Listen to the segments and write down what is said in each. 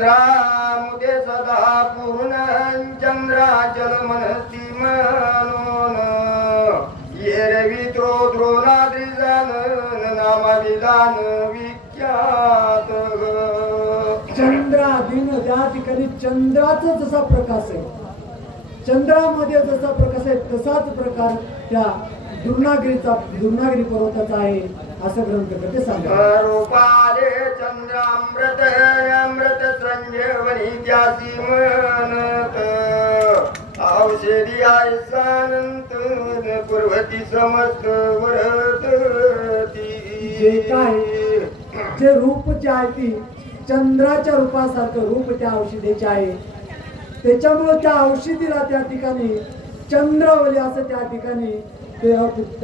चंद्रामुदे सदा पूर्ण चंद्राचल मनस्ती मनोन येरवितो द्रोणाद्रिजान नामाभिधान विख्यात चंद्राधीन त्या ठिकाणी चंद्राचा जसा प्रकाश आहे, चंद्रामध्ये जसा प्रकाश आहे तसाच प्रकार त्या दुर्नागिरी पर्वताचा आहे असं ग्रंथकर्ते सांगतात. रूपाले चंद्रामृत अमृत संजीवनी त्यासी म्हणत औषधी आयसानंत पूर्वती समस्त वरती जे काय जे रूप जे आहे ती चंद्राच्या रूपासारखं रूप त्या औषधीचे आहे. त्याच्यामुळे त्या औषधीला त्या ठिकाणी चंद्रावली असं त्या ठिकाणी ते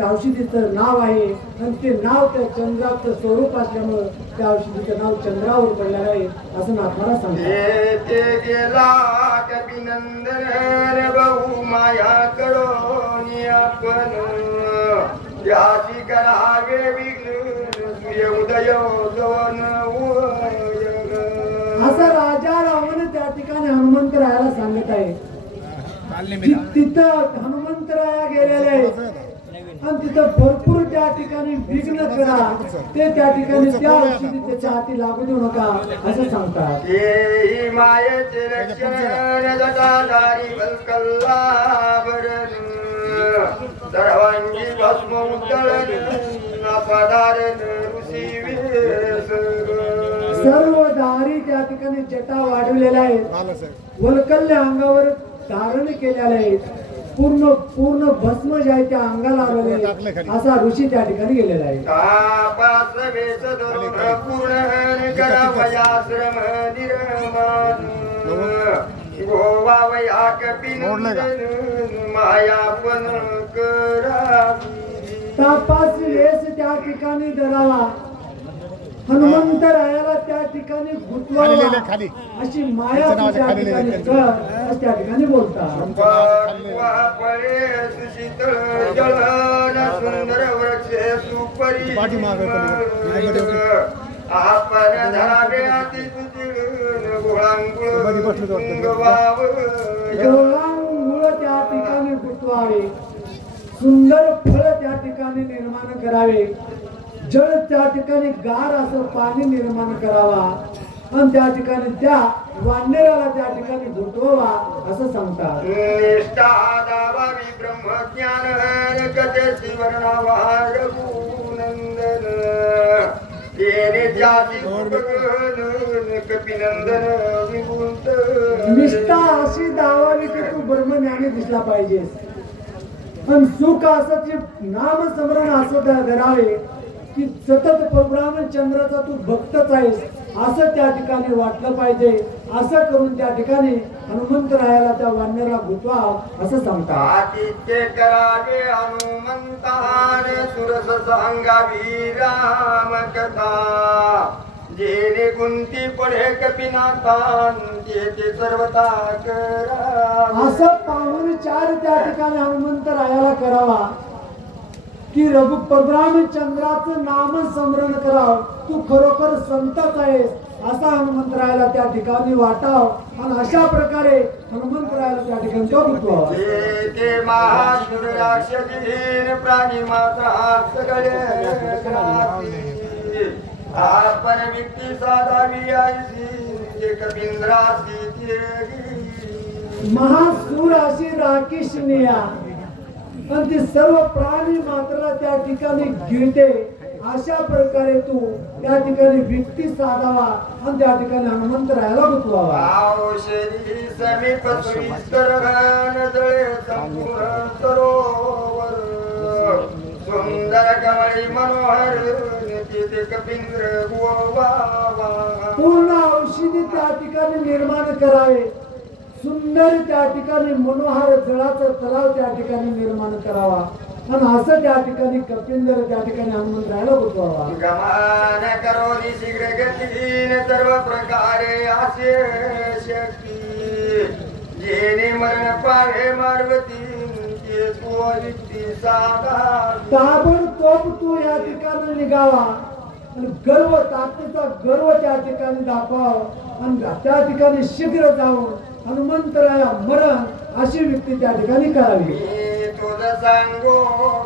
औषधीचं नाव आहे आणि ते नाव त्या चंद्राचं स्वरूप असल्यामुळं त्या औषधीचं नाव चंद्रावर पडलेलं आहे असं नाथाला सांगतात. ते गेला कपिनंदन बहु माया कळोनी आपण त्याची करावे विघ्न सूर्य उदय दोन असं राजा रावण त्या ठिकाणी हनुमंतरायाला सांगत आहे. तिथं हनुमंतराया गेलेले आहेत आणि तिथं भरपूर त्या ठिकाणी विघ्न करा, ते त्या ठिकाणी त्या औषधी त्याच्या हाती लागू देऊ नका असं सांगतात. हे मायेचे रक्षण जटाधारी बलकल्लाभरण सर्वांगी भस्म उद्धरण नासाधारण ऋषी वेश सर्व दारी त्या ठिकाणी जटा वाढवलेल्या आहेत, वलकल्ले अंगावर धारण केलेले आहेत, पूर्ण पूर्ण भस्म जे आहे त्या अंगाला आलेले असा ऋषी त्या ठिकाणी गेलेला आहे. तापास वेश धरून पूर्ण करावयाश्रम निर्माण गोवावया कपिनंदन मायापन करावी. तापास वेश त्या ठिकाणी धरावा, हनुमंतरायाला त्या ठिकाणी गुंतवावा अशी माया त्या ठिकाणी कर असं त्या ठिकाणी बोलतात. शीतळ जलन सुंदर वृक्ष सुपरी आपण धागे अति सुचिळ गोळांगुळ त्या ठिकाणी गुंतवावे, सुंदर फळ त्या ठिकाणी निर्माण करावे, जल त्या ठिकाणी गार असं पाणी निर्माण करावा आणि त्या ठिकाणी त्या वानराला त्या ठिकाणी गुंतवावा असं सांगतात. निष्ठा दावावी ब्रह्मज्ञान कथेची वर्णावा रघुनंदन येणे जाती कपिनंदन विभूत. निष्ठा अशी दावावी की तू ब्रह्मज्ञानी दिसला पाहिजेस आणि सुख असं जे नाम स्मरण असं धरावे की सतत परब्रह्म चंद्राचा तू भक्तच आहेस असं त्या ठिकाणी वाटलं पाहिजे. असं करून त्या ठिकाणी हनुमंतरायाला त्या वानराला गुंतवा असं सांगतात. आदित्य करावे हनुमंतान सुरस सांगावी राम कथा जेणे गुंती पडे कपिनाथान ते सर्वता करा. असं पाहून चार त्या ठिकाणी हनुमंतरायाला करावा की रघु परब्रह्म चंद्राचं नाम स्मरण करावं, तू खरोखर संतच आहेस असा हनुमंतरायाला त्या ठिकाणी वाटाव आणि अशा प्रकारे हनुमंतरायाला त्या ठिकाणी तो गुंतवावा. ते महाशूर राक्षसीन प्राणी मात्रा सगळे आपण व्यक्ती साधावी आयसी जे कपिंद्रासी महासूर अशी राकेशनिया आणि ती सर्व प्राणी मात्र त्या ठिकाणी गिळते. अशा प्रकारे तू त्या ठिकाणी व्यक्ती साधावा आणि त्या ठिकाणी हनुमंतरायाला गुंतवावा. औषधी समीप सुविस्तर जळे संपूर्ण सरोवर सुंदर कमळी मनोहर तिथे कपिंद्र गोवावा. पूर्ण औषधी त्या ठिकाणी निर्माण करावे, सुंदर त्या ठिकाणी मनोहर जळाचं तलाव त्या ठिकाणी निर्माण करावा आणि असं त्या ठिकाणी कपिंदर त्या ठिकाणी हनुमंतरायाला गुंतवावा. गमान करोनी शीघ्र गतीन सर्व प्रकारे असे शक्ती जेणे मरण पावे मार्वती ते तू युक्ती साधा. ताबडतोब तू या ठिकाणी निघावा आणि गर्व ताकदीचा गर्व त्या ठिकाणी दाखवाव आणि त्या ठिकाणी शीघ्र जाऊन हनुमंतराया मरण अशी व्यक्ती त्या ठिकाणी करावी. मी तुझ सांगो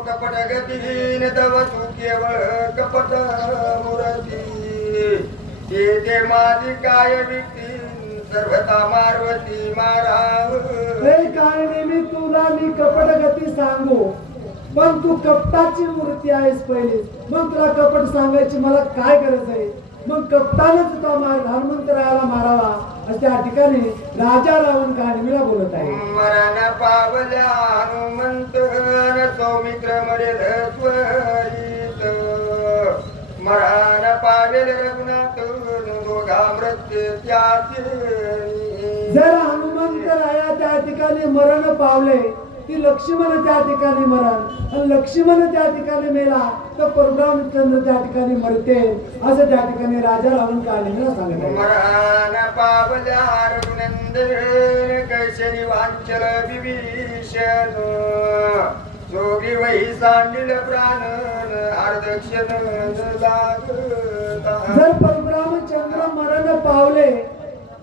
कपट गतीन तव तू केवळ कपट मूर्ती ते माझी काय व्यक्ती सर्वता मारवती माराव. हे काय नेहमी तुला मी कपट गती सांगू पण तू कपटाची मूर्ती आहेस पहिली. मग तुला कपट सांगायची मला काय गरज आहे. मग कपटानच तुझा हनुमंतरायाला मारावा असं त्या ठिकाणी राजा रावण काळनीला बोलत आहे. मरण पावल्या हनुमंत सौमित्र मरेल त्वरित मरण पावेल रघुनाथ दोघा मृत्यू त्याचे. जर हनुमंतराया त्या ठिकाणी मरण पावले की लक्ष्मण त्या ठिकाणी मरण आणि लक्ष्मण त्या ठिकाणी मेला तर परशुरामचंद्र त्या ठिकाणी मरते असं त्या ठिकाणी राजा रावण काळनीला सांगत आहे. मरण पावल्या रघुनंदन कैशनी वांचल विभीषण जोगी वही सांडिल प्राण अर्धक्षण जर परशुरामचंद्र मरण पावले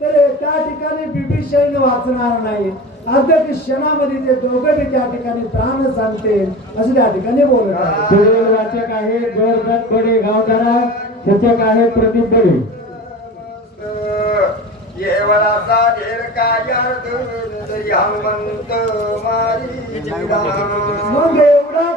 तर त्या ठिकाणी विभीषण वाचणार नाही. अर्ध्या क्षणामध्ये ते दोघे त्या ठिकाणी प्राण सांगते असं त्या ठिकाणी बोलत आहे. पुढील वाचक आहे गोरगट बडे गावदारा, शिक्षक आहे प्रदीप बडे. येवळाचा ढेर काय अर्थ हनुमंत मारी. मग एवढा